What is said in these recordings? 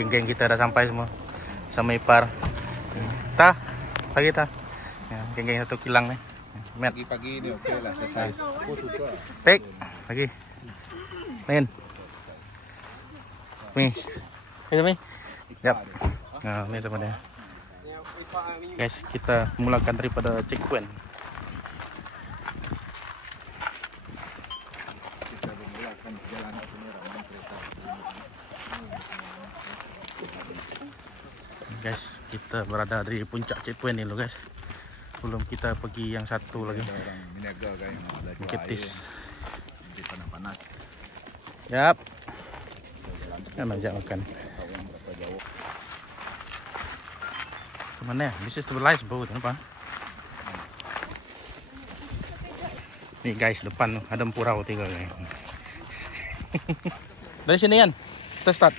geng-geng kita dah sampai semua. Sama ipar. Tah, pagi tah. Ya, geng-geng 1 kilang nih. Met. Pagi-pagi ni okey lah selesai. Aku suka. Pek, pagi. Main. Mi. Ayo Mi. Yap. Nah, ini sama dia. Guys, kita mulakan daripada checkpoint. Kita memulakan perjalanan penyerangan kereta. Guys, kita berada di puncak checkpoint ni lo guys. Belum kita pergi yang satu lagi. Orang meniaga kan yang ada Bukit Tis. Di panas-panas. Yap. Kan ajak makan. Tahu yang berapa jauh. Kemana ya? This is the light boat, kenapa? Nih guys, depan ada empurau 3 guys. Dari sini kan? Kita start.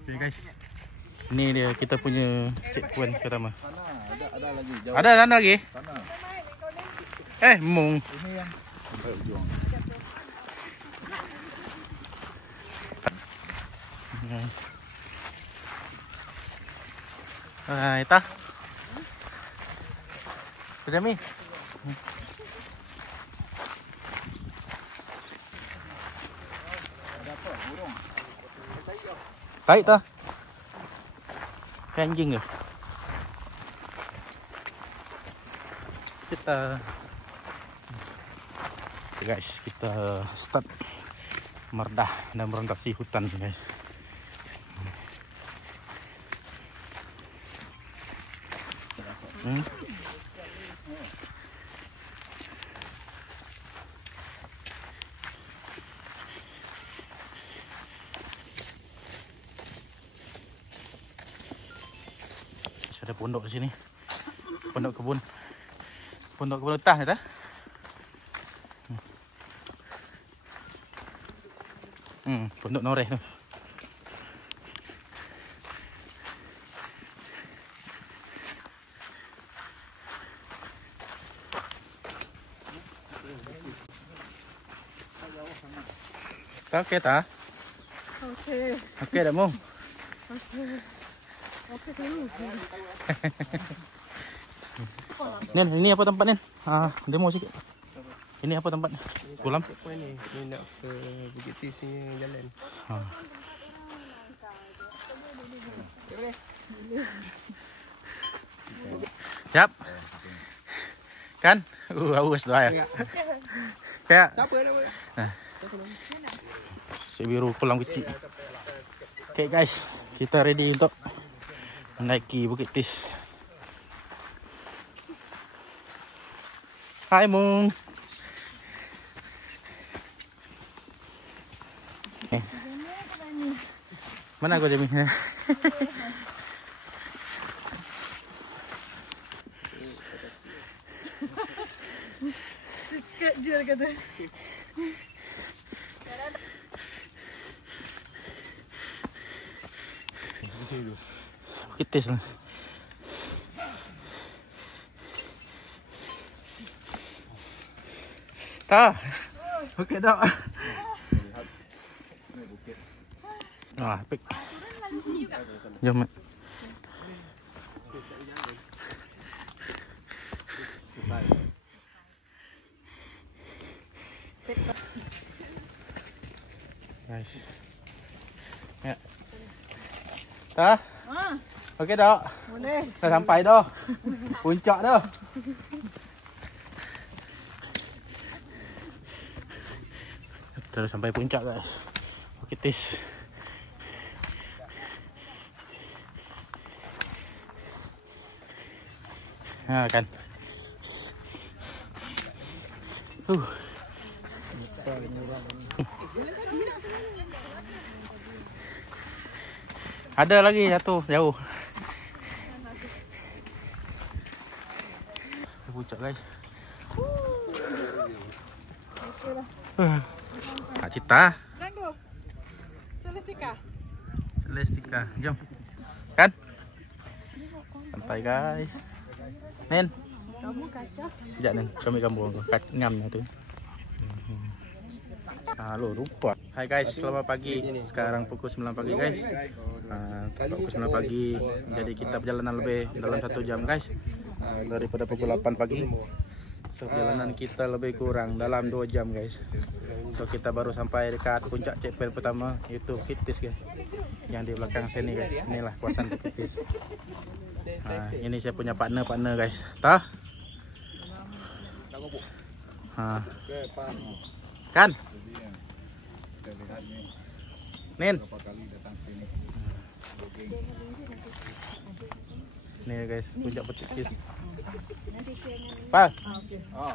Oke guys. Ini dia kita punya checkpoint pertama. Sana ada lagi jauh. Ada sana lagi? Sana. Mung. Ini yang sampai ujung. Ita. Macam ni. Ada apa? Burung. Baik ta. Kayak anjing ke? Kita guys, kita start merdah dan merendasi hutan guys. Ada pondok di sini. Pondok kebun. Pondok kebun utah ya. Pondok noreh tu. Okey tak? Okey. Okey dah mu. Okey. Okey dulu. Nen, ini apa tempat Nen? Demo sikit. Ini apa tempat? Kolam? Apa ni? Ni nak ke Bukit Tis ni jalan. Siap. Kan? Haus dah ya. Kayak Siapa nama? si biru kolam kecil. Okay guys, kita ready untuk menaiki Bukit Tis. Hai Mung. Mana kau Jamie? Sikit je kata. Bukit Tis lah. Tak. Okey tak. Pik. Jom. Guys. Ya. Tak? Okey tak? Boleh. Dah sampai dah. Puncak dah. Kita dah sampai puncak guys. Bukit Tis. Kan. Ada lagi satu jauh. Puncak guys. Kak Cita. Tunggu. Celestika. Celestika. Jom. Kan? Sampai guys. Nen. Kamu kacau. Sekejap Nen. Kami kamu ngam tu. Halo, rupa. Hai guys, selamat pagi. Sekarang pukul 9 pagi guys. Pukul 9 pagi. Jadi kita perjalanan lebih dalam 1 jam guys. Daripada pukul 8 pagi. So perjalanan kita lebih kurang dalam 2 jam guys. So kita baru sampai dekat puncak checkpoint pertama, yaitu Kitis guys. Yang di belakang sini guys. Inilah kawasan Kitis. Ini saya punya partner guys. Tah? Kan? Nin. Nih guys, puncak Kitis. Pa.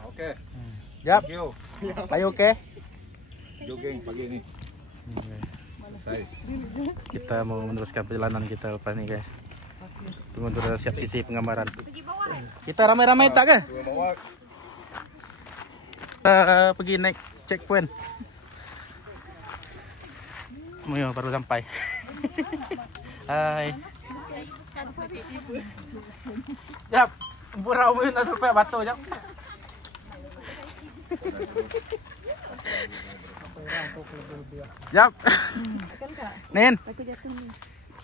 Oke. Jap. Thank you. Ayo oke. Jogging pagi ini. Size. Kita mau meneruskan perjalanan kita lepas ni guys. Tunggu dulu siap sisi penggambaran. Kita ramai-ramai tak ke? Kita pergi naik checkpoint. Moyo baru sampai. Hai. Jap. Burau mo yun na sampai bato jap. Jap. Nen.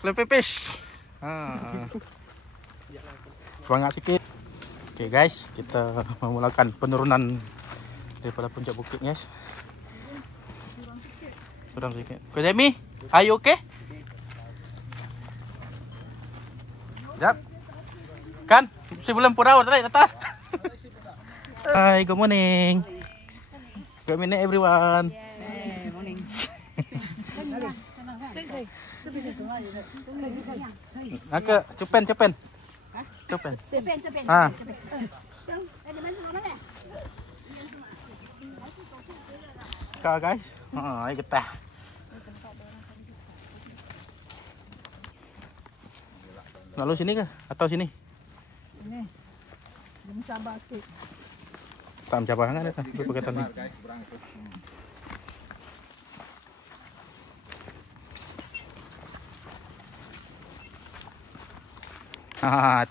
Lebih pipis. Semangat sikit. Oke guys, kita memulakan penurunan daripada puncak bukit guys. Kurang sikit. Kau Jamie, are you okay? Jap. Kan, sebelum purau tadi atas. Hi, good morning. Good morning everyone. Morning. Nak cepen. Cepen. Kau guys. Ayo kita. Lalu sini ke atau sini? Ini. Mencabar sikit. Tak mencabar sangat dah. Itu perkataan ni.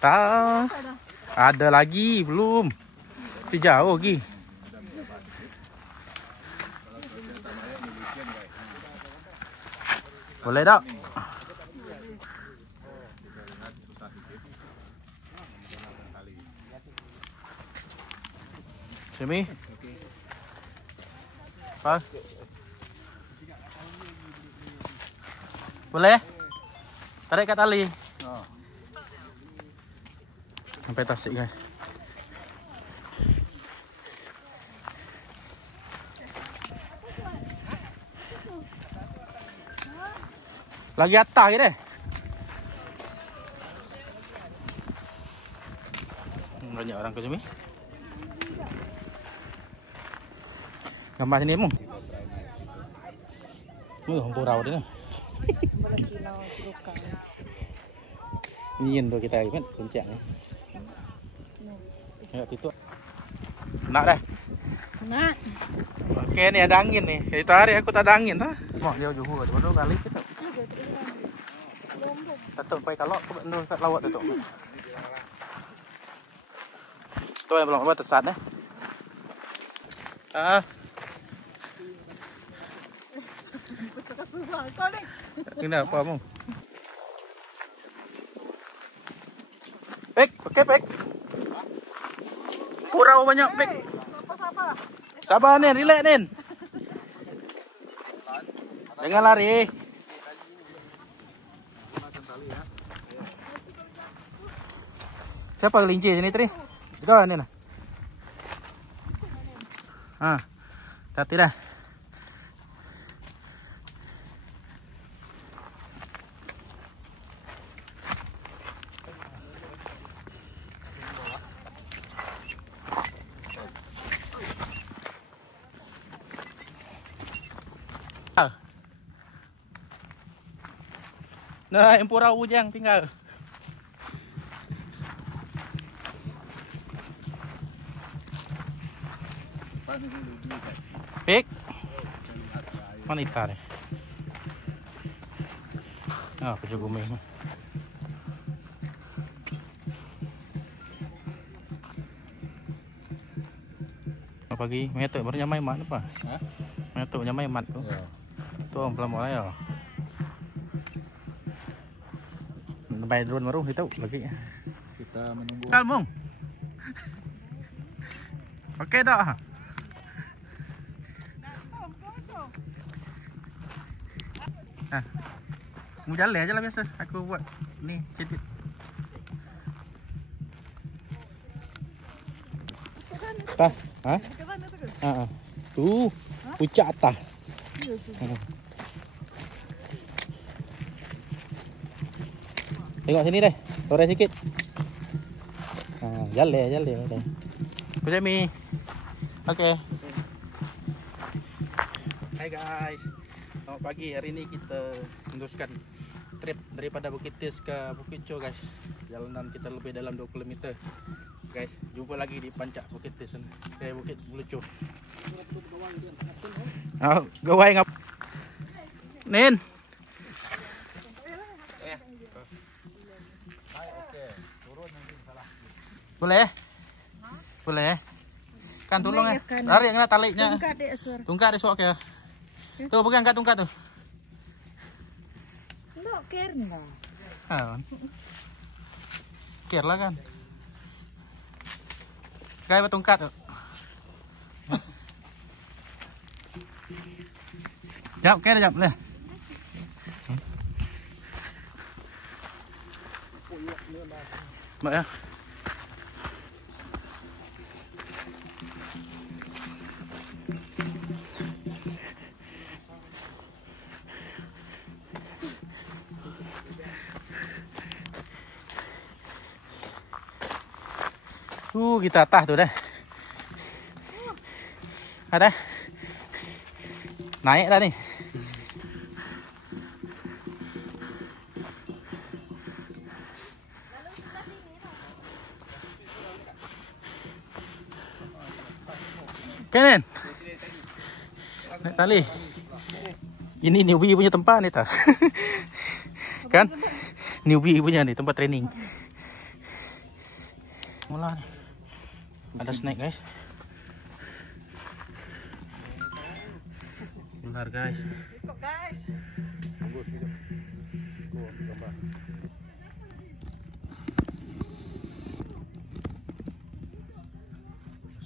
Tahu. Ada lagi belum? Itu jauh lagi. Boleh tak? Sini. Apa? Boleh? Tarik kat tali. Sampai tasik guys. Lagi atas ke deh. Banyak orang ke sini. Gambar sini mu. Purau dia. Ingin tu kita kan puncak ni. Ya itu. Nak dah. Nak. Okey ni ada angin ni. Itu hari aku tak ada angin tah. Mau jauh-jauh bodoh kali kita. Tatuk pai kalau aku betul kat lawak tatuk. Tu yang belum buat tersat dah. Kau ni. Kenapa mu? Pek, okey pek. Purau banyak pek. Sabar. Sabar Nen, relax Nen. Jangan lari. Siapa kelinci sini tadi? Kau Nen. Hati dah. Nah, yang purau ujang tinggal. Pik. Mana itar ni? Pejago main. Pagi, metek baru nyamai mak apa? Tụ nhà may mặt cũng. Tuh belum mulai ya. Bay drone baru itu lagi. Kita menunggu. Kalmung. Oke dah. Nah, mau jalan aja lah biasa. Aku buat nih cedit. Tah, hah? Tuh, puncak tah. Tengok sini deh, sore sikit. Jalan deh. Punya mi. Oke. Hai guys. Selamat pagi. Hari ini kita meneruskan trip daripada Bukit Tis ke Bukit Cho guys. Jalanan kita lebih dalam 2 km. Guys, jumpa lagi di Pancak Bukit Tis. Bukit Bulucu. Oh, gawai ngap. Nin. Boleh? Boleh. Kan tolong ya. Tarik kena taliknya. Tungkat deh suak ya. Tuh pegang kat tungkat tuh. Enggak care enggak. Care lah kan. Kayak tungkat tuh. Jap, care jap leh. Mbak ya. Kita atas tuh deh. Ada. Naik dah nih. Kenen. Naik tali. Ini newbie punya tempat nih tak? Kan? Newbie punya nih tempat training. Mula nih. Ada snack guys. Ular guys.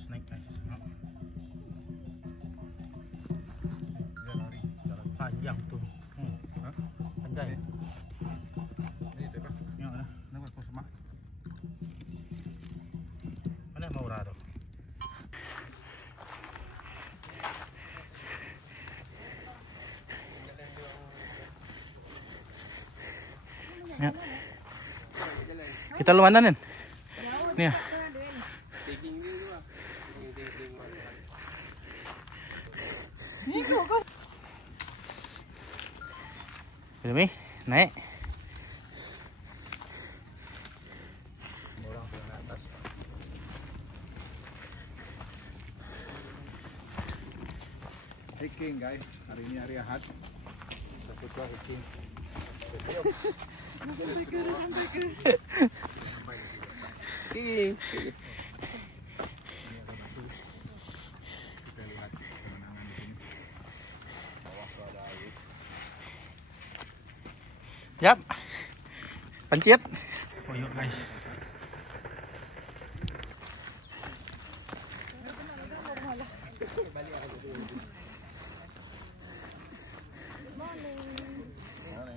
Snack guys. Panjang tuh. Panjang. Ini deh kan. Ya udah, nak buat semak. Mana mau rado? Ya. Kita lu mana nih? Nih. Ya. Ini naik. Hiking guys, hari ini hari Ahad. Satu tua hiking. Kita lihat pemandangan di sini. Bawah tuh ada air. Yap. Pencet. Oh, yuk guys.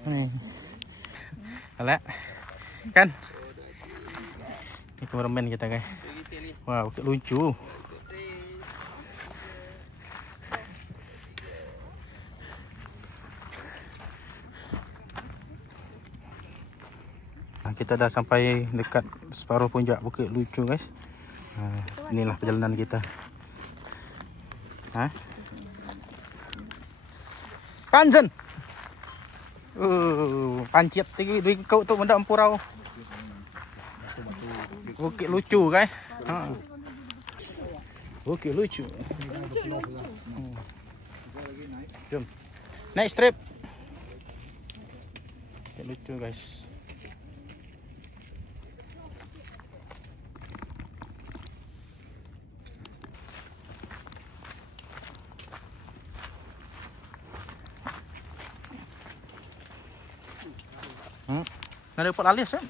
Nih. Alah. Kan? Ini kameramen kita guys. Wow, lucu. Nah, kita dah sampai dekat separuh puncak Bukit Lucu guys. Nah, inilah perjalanan kita. Hah? Kanzen. Pancit tinggi duit kau tu mendak empurau. Bukit Lucu guys. Bukit Lucu. Jom. Naik strip. Bukit Lucu guys. Nggak dapat alias kan?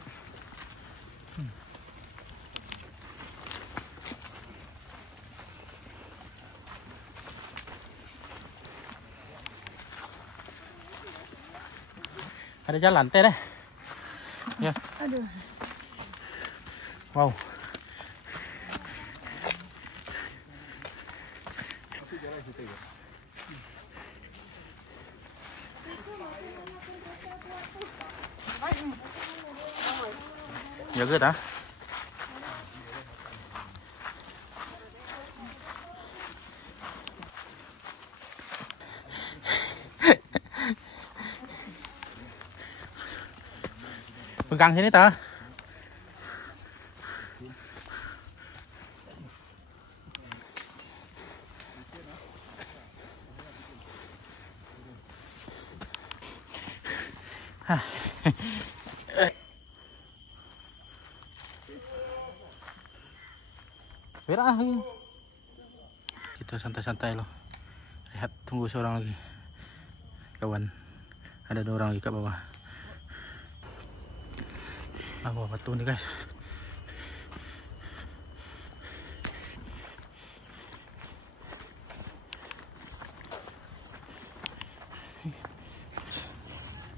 Ada jalan teh deh. Ya. Aduh. Wow. Jaga dah. Pegang sini ta. Berah lagi. Kita santai-santai loh. Lihat, tunggu seorang lagi. Kawan. Ada 2 orang lagi kat bawah. Bawah batu ni guys.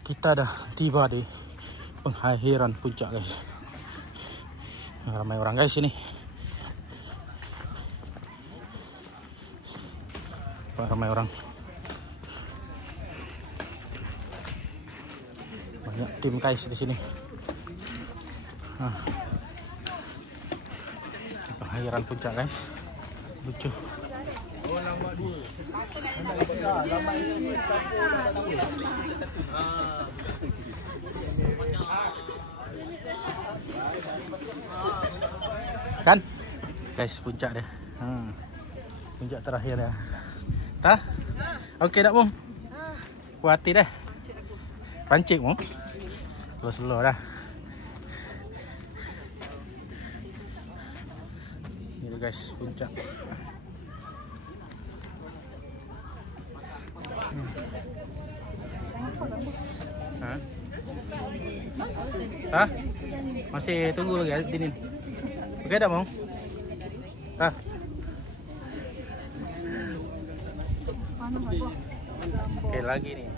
Kita dah tiba di pengakhiran puncak guys. Ramai orang guys ini. Ramai orang. Banyak tim guys di sini. Pengakhiran puncak guys. Lucu. Kan guys, puncak dia. Puncak terakhir dia. Tah? Okey tak Mung? Puas hati dah. Pancing Mung. Slow-slow dah. Ini guys, puncak. Hah? Masih tunggu lagi Dinin. Okey tak Mung? Hah? Okey lagi nih.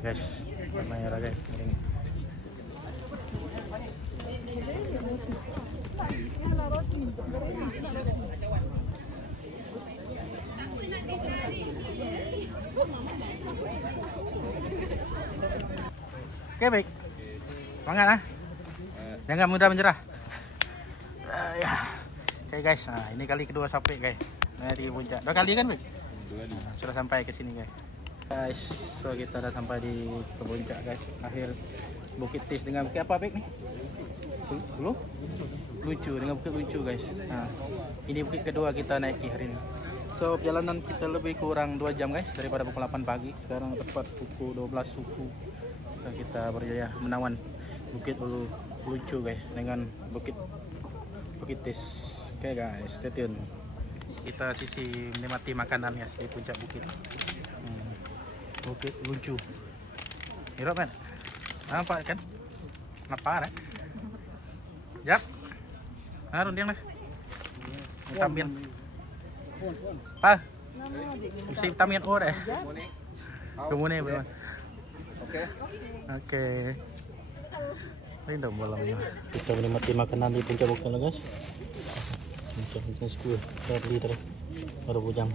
Guys, ramai orang guys ini. Oke baik. Semangat ah. Jangan mudah menyerah. Ya. Oke guys, nah ini kali kedua sampai guys. Nah di puncak. 2 kali kan, Bek? 2 kali. Nah, sudah sampai ke sini guys. Guys, so kita dah sampai di puncak guys. Akhir Bukit Tis dengan bukit apa, Bek nih? Lucu dengan bukit lucu guys. Nah, ini bukit kedua kita naiki hari ini. So perjalanan kita lebih kurang 2 jam guys daripada pukul 8 pagi. Sekarang tepat pukul 12 suku. Dan kita berjaya menawan bukit lucu guys dengan bukit Tis. Oke guys, stay tune. Kita sisi menikmati makanan ya di puncak bukit. Bukit lucu. Hirap kan? Nampak kan? Nampak kan? Jap. Harun dia lah. También. Pa. Isi también ore. Kemudian bagaimana? Oke. Ini dah malamnya. Kita menikmati makanan di puncak bukit lah guys. Puncak bukit school. Early tadi. Baru jam.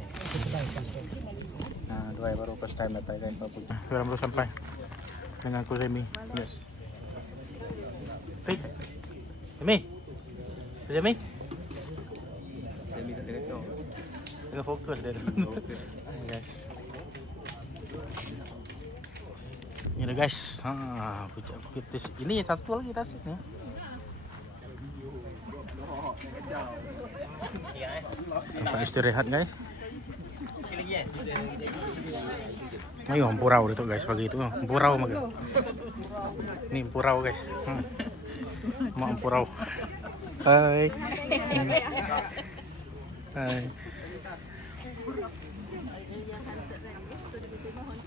Nah, dua baru first time datang ke puncak. Baru sampai dengan aku Remy. Yes. Hey. Remy. Remy. Remy tak ada kau. Tengah fokus dia. Guys. Ini guys, puncak Bukit Tis. Ini satu lagi tasnya. Tempat istirahat guys. Ayo empurau itu guys pagi itu. Empurau mah. Ini empurau guys. Mau empurau. Hai. Hai.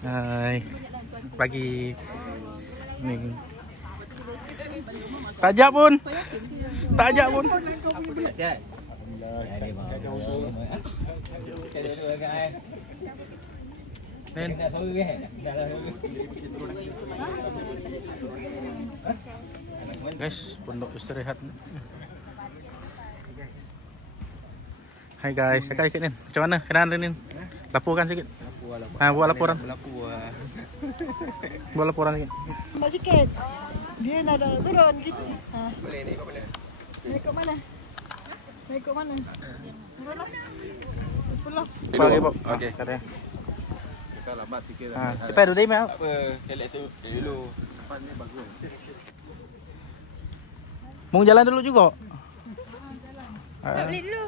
Hai. pagi. Nih. Tajak pun. Tajak pun. Nen. Guys, pondok istirahat. Hai guys, kakak ikut Nin. Macam mana keadaan Nin? Laporkan sikit. Buat laporan. Buat laporan sikit. Tambah sikit. Dia nak turun gitu. Boleh naik kat mana? Naik ke mana? Naik ke mana? Turun lah. 10. Pagi, Bob. Okey. Katanya. Kita lambat sikit. Kita duduk di mana? Tak apa, kelek tu dulu. Depan ni bagus. Mau jalan dulu juga. Balik dulu.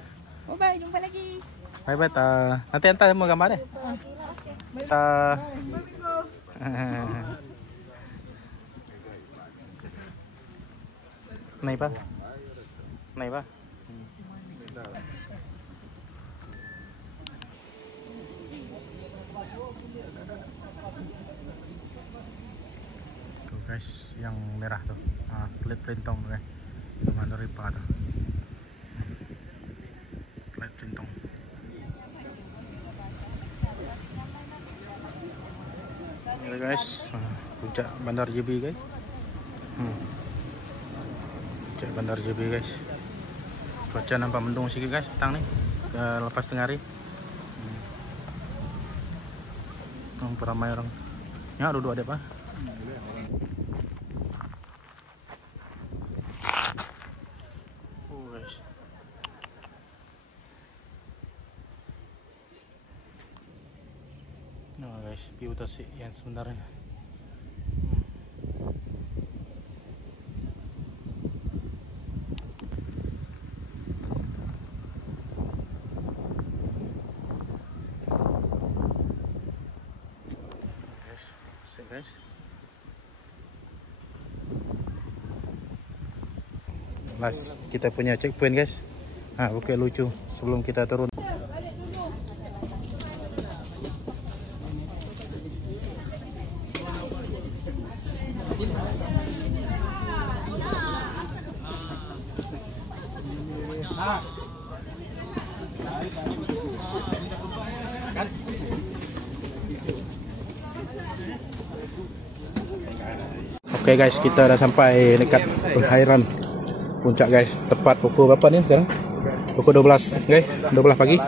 Bye, jumpa lagi. Bye bye ta. Nanti hantar semua gambar deh. Ta. Naik pak. Naik pak. Tuh guys, yang merah tuh. Pelit pelintong tuh guys. Teman ripa tuh. Pelit pelintong. Ini guys, puncak Bandar JB guys. Puncak Bandar JB guys. Cuaca nampak mendung sikit guys petang nih. Lepas tengah hari. Ramai orang. Ya duduk ada apa? Guys. Nah guys, view tasik yang sebenarnya. Guys. Last kita punya checkpoint guys. Bukit lucu sebelum kita turun. Oke guys, kita dah sampai dekat perairan puncak guys. Tepat pukul berapa ni sekarang? Pukul 12 guys, 12 pagi.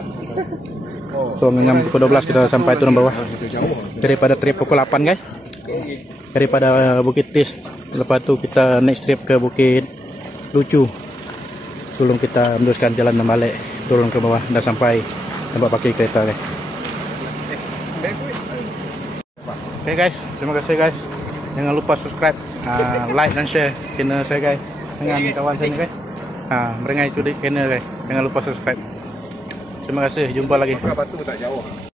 So ngam pukul 12 kita sampai turun bawah. Daripada trip pukul 8 guys. Daripada Bukit Tis. Lepas tu kita next trip ke Bukit Lucu. Sebelum kita meneruskan jalan balik turun ke bawah. Dah sampai tempat parkir kereta guys. Oke guys, terima kasih guys. Jangan lupa subscribe, like dan share channel saya guys dengan kawan saya ni guys. Merengai cudik channel guys. Jangan lupa subscribe. Terima kasih, jumpa lagi. Batu tak jauh.